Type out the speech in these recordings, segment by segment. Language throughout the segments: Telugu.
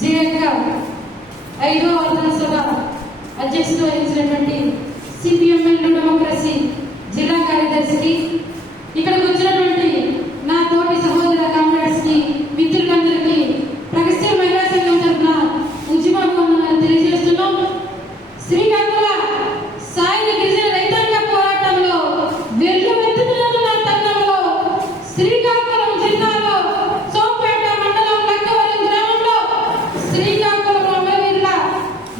జిఏగా 5వ ఆందోళన సభ అధ్యక్షత వహించినటువంటి సిపిఎంఎల్ న్యూ డెమోక్రసీ జిల్లా కార్యదర్శికి, ఇక్కడికి వచ్చినటువంటి నా తోటి సహోదర కామ్రేడ్స్ కి, మిత్రులందరికీ ప్రగతి మహిళా సంఘం తరఫున ఉద్యమాభివందనాలు తెలియజేస్తున్నాం. శ్రీకాకుళ సాయుధ గిరిజన రైతాంగ పోరాటంలో వెల్లువెత్తుతున్న తరుణంలో శ్రీకాకుళం జిల్లాలో సోంపేట మండలం లక్కవరం గ్రామంలో శ్రీకాకుళం అమరవీరుల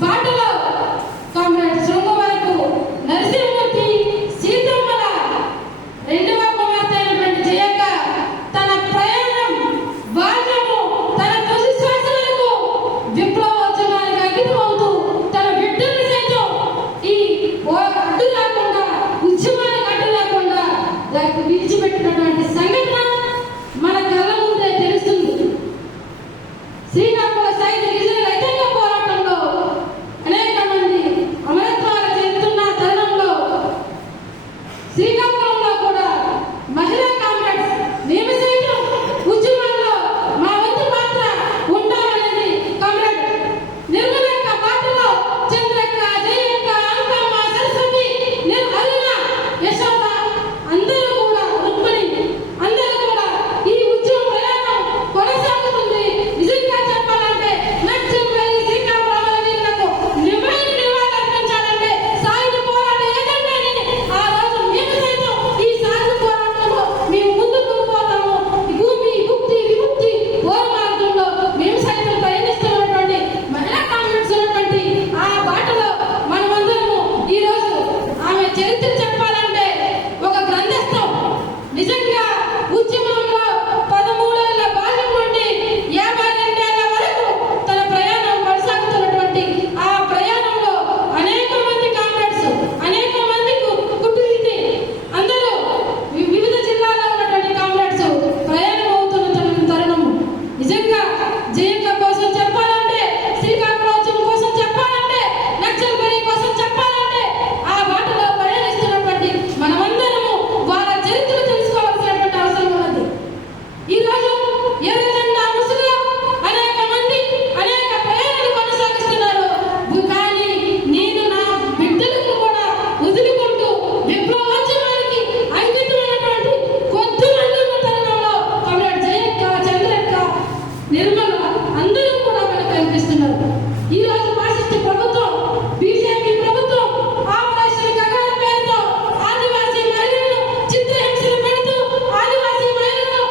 బాటలో కామ్రేడ్ శృంగవరపు నరసింహమూర్తి సీతమ్మల రెండవ కుమార్తె అయినటువంటి జయక్క తన ప్రయాణం బాల్యము తన తుది శ్వాస వరకు విప్లవోద్యమానికి అంకితమవుతూ తన బిడ్డల్ని సైతం ఈ అడ్డు లేకుండా ఉద్యమానికి అడ్డు లేకుండా విడిచిపెట్టినటువంటి సంఘటన మన కళ్ళ ముందే తెలుస్తుంది. శ్రీకాకుళ సాయుధ గిరిజన రైతాంగ పోరాటంలో అనేక మంది అమరత్వాలు చెందుతున్న తరుణంలో శ్రీకాకుళంలో కూడా మహిళా కామ్రేడ్స్ మేము సైతం ఉద్యమాల్లో మా వంతు పాత్ర ఉంటామనేది కామ్రేడ్ నిర్మలక్క పాటలో చంద్రక్క, జయక్క, అంకమ్మ, సరస్వతి, అరుణ, యశోద అందరూ కూడా రుక్మిణి అందరూ కూడా ఈ ఉద్యమ ప్రయాణం కొనసాగుతుంది. నిజంగా చెప్పాలంటే నక్సల్ బరి శ్రీకాకుళం అమరవీరులకు నివాళులర్పించాలంటే సాయుధ పోరాట ఏజెండాని ఆ రోజు మేము సైతం ఈ సాయుధ పోరాటంలో మేము ముందుకు పోతాము. భూమి ముక్తి విముక్తి పోరాటంలో మేము సైతం ప్రయాణిస్తున్నటువంటి మహిళా కాంగ్రెస్ ఉన్నటువంటి ఆ బాటలో మనమందరము ఈ రోజు ఆమె చరిత్ర చెప్పాలంటే ఒక గ్రంథస్థం. నిజంగా ఉద్యమంలో 13 ఏళ్ల బాల్యం నుండి 52 ఏళ్ల వరకు తన ప్రయాణం కొనసాగుతున్నటువంటి ఆ ప్రయాణంలో అనేక మంది కామ్రేడ్స్, అనేక మంది కుటుంబీ అందరూ వివిధ జిల్లాల్లో ఉన్నటువంటి కామ్రేడ్స్ ప్రయాణం అవుతున్న తరుణము. నిజంగా జయక్క కోసం చెప్పాలంటే, శ్రీకాకుళం కోసం చెప్పాలంటే, నక్సల్ బరి కోసం చెప్పాలంటే ఆ బాటలో ప్రయాణిస్తున్నటువంటి మనమందరము వాళ్ళ చరిత్ర తెలుసుకోవాల్సినటువంటి అవసరం ఉన్నది. ఈ రోజు ఎర్రజెండా ముసుగులో అనేక మంది అనేక ప్రయాణాలు కొనసాగిస్తున్నారు. కానీ నేను నా బిడ్డలకు కూడా వదులుకుంటూ విప్లవోద్యమానికి అంకితమైనటువంటి కొద్దిమంది ఉన్న తరుణంలో కామ్రేడ్ జయక్క, చంద్రక్క, నిర్మల అందరూ కూడా మనకు కనిపిస్తున్నారు. ఈ రోజు ఫాసిస్ట్ ప్రభుత్వం, బీజేపీ ప్రభుత్వం ఆపరేషన్ గగన్ పేరుతో ఆదివాసీ మహిళలను చిత్రహింసలు పెడుతూ, ఆదివాసీ మహిళలను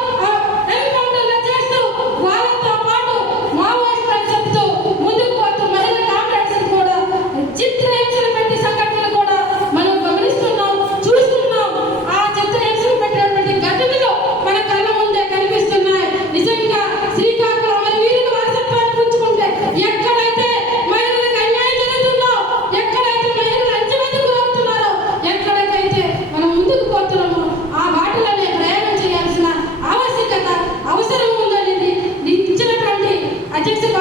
ఎన్కౌంటర్లు చేస్తూ, వాళ్ళతో పాటు మావోయిస్టులను చెప్తూ ముందుకు పోతూ మహిళా కామ్రేడ్స్ కూడా చిత్రహింసలు పెట్టి సంఘటనలు కూడా మనం గమనిస్తున్నాం, చూస్తున్నాం. ఆ చిత్రహింసలు పెట్టినటువంటి ఘటనలు మన కళ్ళ ముందే కనిపిస్తున్నాయి. నిజంగా శ్రీకాకుళం అమరవీరుల వారసత్వాన్ని పుచ్చుకుంటే ఎక్కడైతే మహిళలకు అన్యాయం జరుగుతుందో, ఎక్కడైతే మహిళలు అంచెలకు గురవుతున్నారో, ఎక్కడికైతే మనం ముందుకు పోతున్నామో ఆ బాటలోనే ప్రయాణం చేయాల్సిన ఆవశ్యకత, అవసరం ఉందనేది ఇచ్చినటువంటి అధ్యక్షత